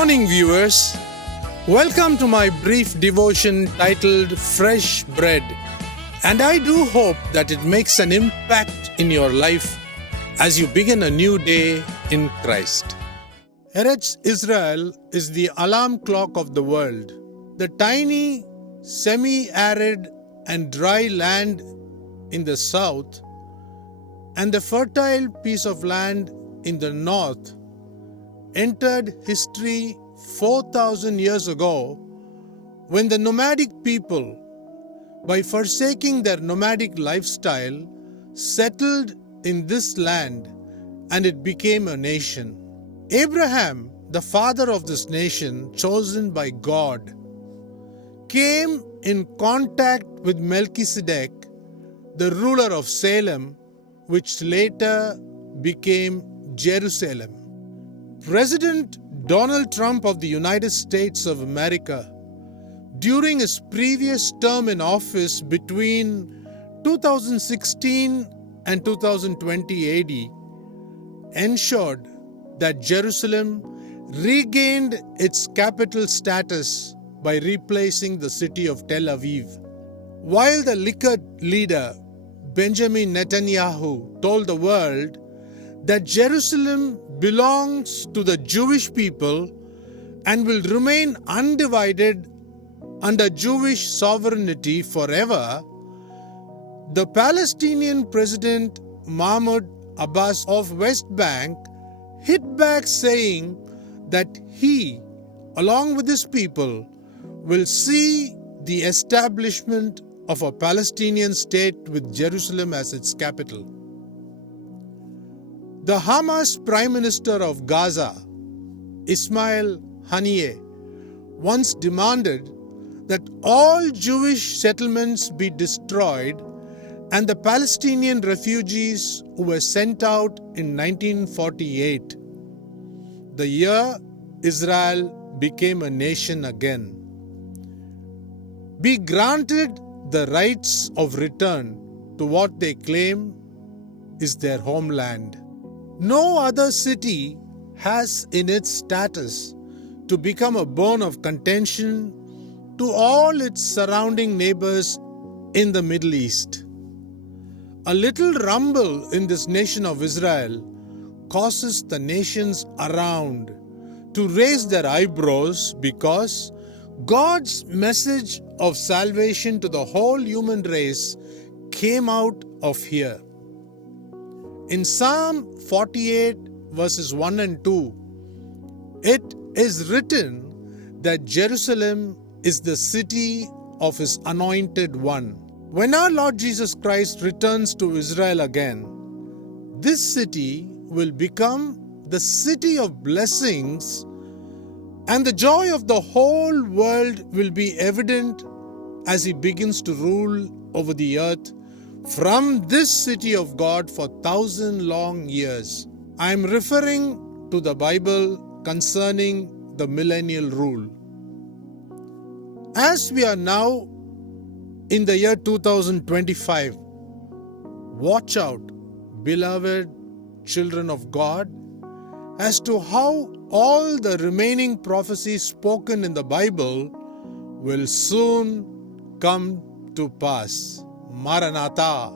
morning, viewers. Welcome to my brief devotion titled Fresh Bread. And I do hope that it makes an impact in your life as you begin a new day in Christ. Eretz Israel is the alarm clock of the world. The tiny, semi-arid and dry land in the south and the fertile piece of land in the north entered history 4,000 years ago when the nomadic people, by forsaking their nomadic lifestyle, settled in this land and it became a nation. Abraham, the father of this nation, chosen by God, came in contact with Melchizedek, the ruler of Salem, which later became Jerusalem. President Donald Trump of the United States of America, during his previous term in office between 2016 and 2020 AD, ensured that Jerusalem regained its capital status by replacing the city of Tel Aviv. While the liquid leader Benjamin Netanyahu told the world that Jerusalem belongs to the Jewish people and will remain undivided under Jewish sovereignty forever, the Palestinian President Mahmoud Abbas of West Bank hit back saying that he, along with his people, will see the establishment of a Palestinian state with Jerusalem as its capital. The Hamas Prime Minister of Gaza, Ismail Haniyeh, once demanded that all Jewish settlements be destroyed and the Palestinian refugees who were sent out in 1948, the year Israel became a nation again, be granted the rights of return to what they claim is their homeland. No other city has in its status to become a bone of contention to all its surrounding neighbors in the Middle East. A little rumble in this nation of Israel causes the nations around to raise their eyebrows because God's message of salvation to the whole human race came out of here. In Psalm 48 verses 1 and 2, it is written that Jerusalem is the city of his anointed one. When our Lord Jesus Christ returns to Israel again, this city will become the city of blessings, and the joy of the whole world will be evident as he begins to rule over the earth from this city of God for 1,000 long years. I am referring to the Bible concerning the millennial rule. As we are now in the year 2025, watch out, beloved children of God, as to how all the remaining prophecies spoken in the Bible will soon come to pass. Maranatha.